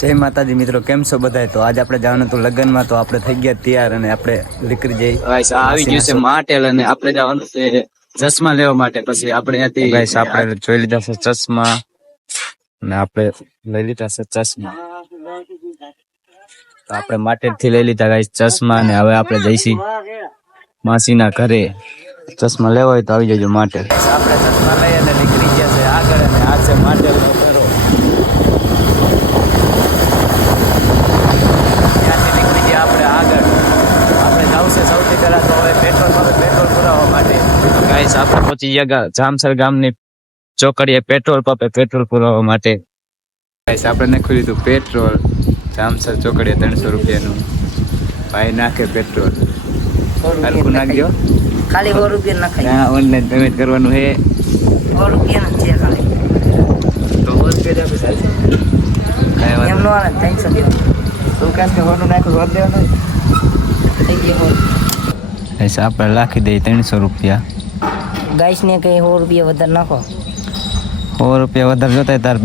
જય માતાજી મિત્રો કેમ છો બધાય? તો આજે આપણે જવાનું હતું લગ્નમાં તો આપણે થઈ ગયા તૈયાર અને આપણે નીકળી જઈ આવી ગયું છે માટેલ અને આપણે જવાનું છે ચશ્મા લેવા માટે. પછી આપણે ત્યાંથી આપણે જોઈ લીધા છે ચશ્મા અને આપણે લઈ લીધા છે ચશ્મા. તો આપણે માટે થી લઈ લીધા ગાઈસ ચશ્મા અને હવે આપણે જઈશું માસીના ઘરે. ચશ્મા લેવા હોય તો આવી જજો માટે આપણે ચશ્મા લઈ અને નીકળી ગયા છે આગળ અને આ છે માર્કેટ નો ઘરો ત્યાંથી નીકળી ગયા આપણે આગળ આપણે જવું છે સૌથી પહેલા તો હવે પેટ્રોલ પંપે પેટ્રોલ પુરાવવા માટે ગાઈસ આપણે પહોંચી ગયા જામસર ગામની ચોકડીએ પેટ્રોલ પંપે પેટ્રોલ પુરાવવા માટે. આપણે નાખ્યું લીધું પેટ્રોલ. જામસર ચોકડીએ ત્રણસો રૂપિયાનું. ભાઈ નાખે પેટ્રોલ. હલકું નાખજો. ખાલી સો રૂપિયા નખાય. ત્યાં ઓનલાઈન પેમેન્ટ કરવાનું હે. સો રૂપિયા છે ખાલી. તો સો રૂપિયા જ આપે ચાલશે કાંઈ વાંધો એમ આવે ત્રણસો તું કાંઈ કે હોનું નાખ્યું હોત દેવાનું થઈ ગયો ગાઈસ આપણે રાખી દઈએ ત્રણસો રૂપિયા. ગાઈસ ને કઈ સો રૂપિયા વધારે નાખો. સો રૂપિયા વધારે જોતા હોય તાર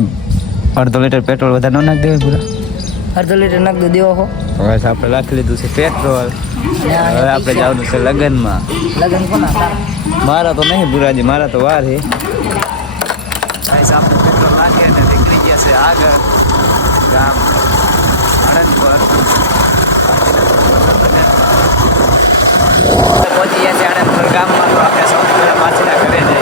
અડધો લીટર પેટ્રોલ વધારે ન નાખી દેવાય પૂરા. અડધો લીટર નાખ દો દેવો હો. બસ આપણે રાખી લીધું છે પેટ્રોલ અને આ હવે આપણે જવાનું છે લગ્નમાં. લગન કોના તારા મારા તો નહીં બુરાજી મારા તો વાર છે. આપણે પેટ્રોલ નાખી અને નીકળી ગયા છે આગળ. ગામ આણંદ પર પહોંચી ગયા છે આણંદપુર ગામમાં તો આપણે સૌથી પહેલા માસીના ઘરે જઈએ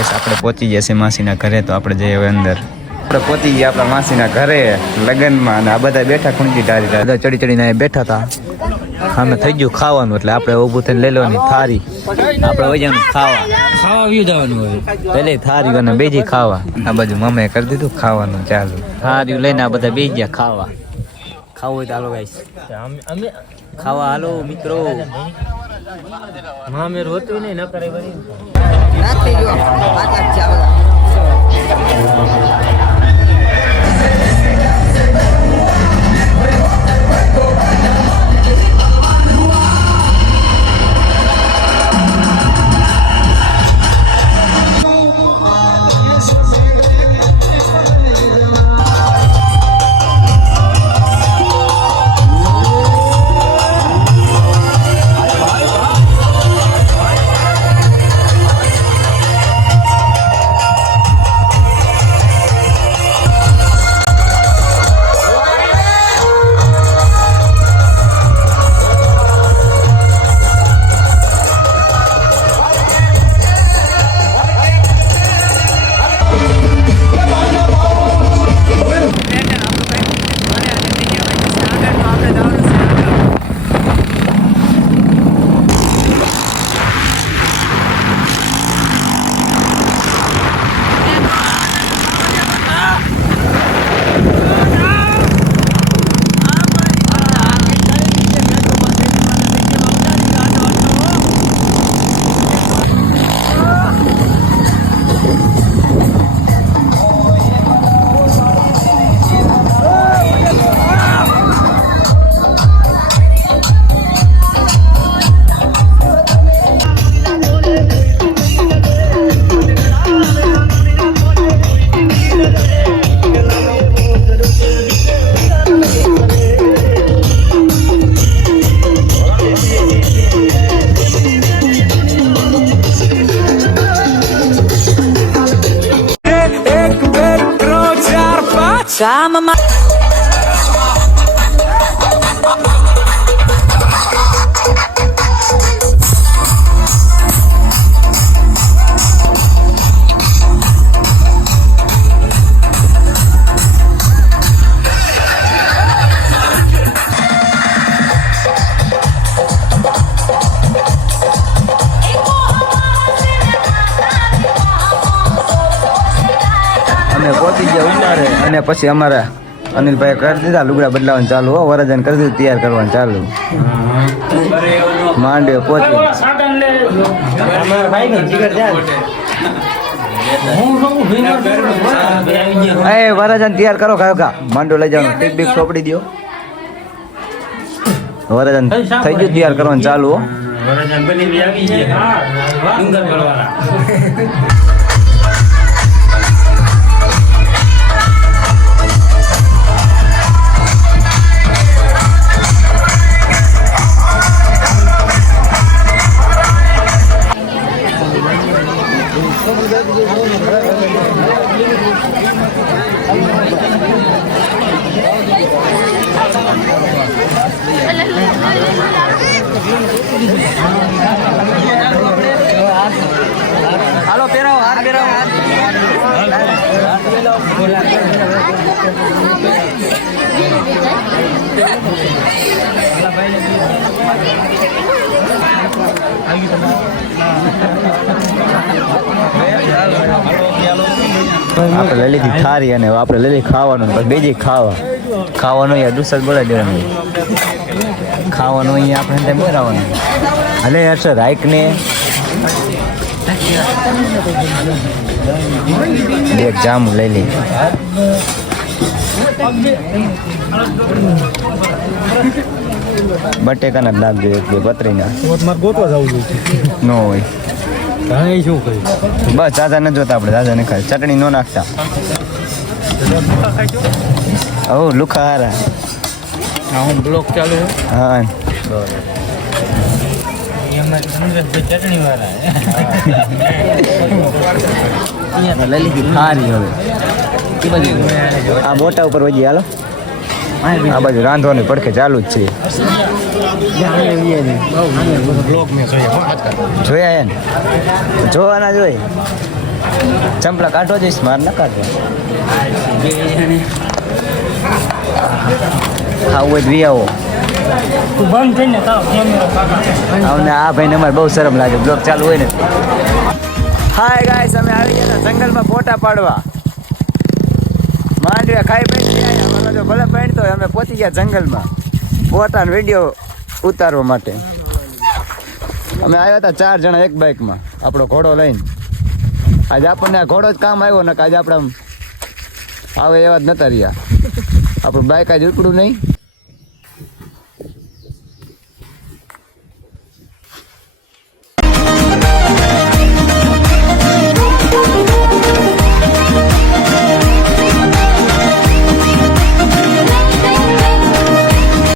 ગાઈસ આપણે પહોંચી ગયા છે માસીના ઘરે તો આપણે જઈએ હવે અંદર. આપણે પહોંચી ગયા આપણા માસીના ઘરે લગ્નમાં અને આ બધા બેઠા ખૂંચી ધારી બધા ચડી ચડીને બેઠા હતા. સામે થઈ ગયું ખાવાનું એટલે આપણે ઊભું થઈને લઈ લેવાની થારી. આપણે વહી જવાનું ખાવા. ખાવા વ્યુ જવાનું હોય. પેલે થારી અને બેજી ખાવા. આ બાજુ મમ્મીએ કરી દીધું ખાવાનું ચાલુ. થારી લઈને આ બધા બેસી ગયા ખાવા. ખાવું હોય તો હાલો ગાઈસ ખાવા હાલો મિત્રો. મામેર હોતું નહીં ન કરે વળી જો વાત છે આ બધા. અને પછી અમારા અનિલભાઈ કરી દીધા લુગડા બદલાવાનું ચાલુ હો. વરજન કરી દીધું તૈયાર કરવાનું ચાલુ. માંડવે પહોંચી એ વરજન તૈયાર કરો કયો કા માંડો લઈ જવાનું. ટીક બીક ચોપડી દો વરજન થઈ ગયું તૈયાર કરવાનું ચાલુ હો. વરજાન બની આવી ગયા હાલો પહેરાવો હાથ પહેરાવો હાથ આપણે લઈ લીધી થારી અને આપણે લઈ લીધી ખાવાનું પછી બીજી ખાવા. ખાવાનું અહીંયા દુસર બોલાવી દેવાનું. ખાવાનું અહીંયા આપણે ત્યાં અને અલે હર્ષદ રાઈક ને એક જામુ લઈ લી. બટેકાના જ નાખ જોઈએ પતરીના? ગોતવા જવું જોઈએ. નો હોય. શું કહ્યું? બસ દાદા ન જોતા આપણે દાદા ને ખાય. ચટણી નો નાખતા. ઓ લુખા હારા. હા બ્લોક ચાલુ હા. ચટણી વાળા લઈ લીધી હવે. આ મોટા ઉપર વજી હાલો. આ બાજુ રાંધવાની પડખે ચાલુ જ છે. જોયા એને? જોવાના જોઈ ચંપલા કાઢો જઈશ, માર ના કાઢવા. આવું વી આવો. અમને આ ભાઈને અમારે બહુ શરમ લાગે બ્લોક ચાલુ હોય ને. હાય ગાઈસ અમે આવી ગયા જંગલમાં ફોટા પાડવા. માંડવ્યા ખાઈ પીને જો ભલે પૈણતો તો અમે પહોંચી ગયા જંગલમાં. પોતાનો વીડિયો ઉતારવા માટે. અમે આવ્યા હતા ચાર જણા એક બાઇકમાં આપણો ઘોડો લઈને. આજે આપણને આ ઘોડો જ કામ આવ્યો ને આજે આપણે આવે એવા જ નતા રહ્યા. આપણું બાઇક આજે ઉપડું નહીં.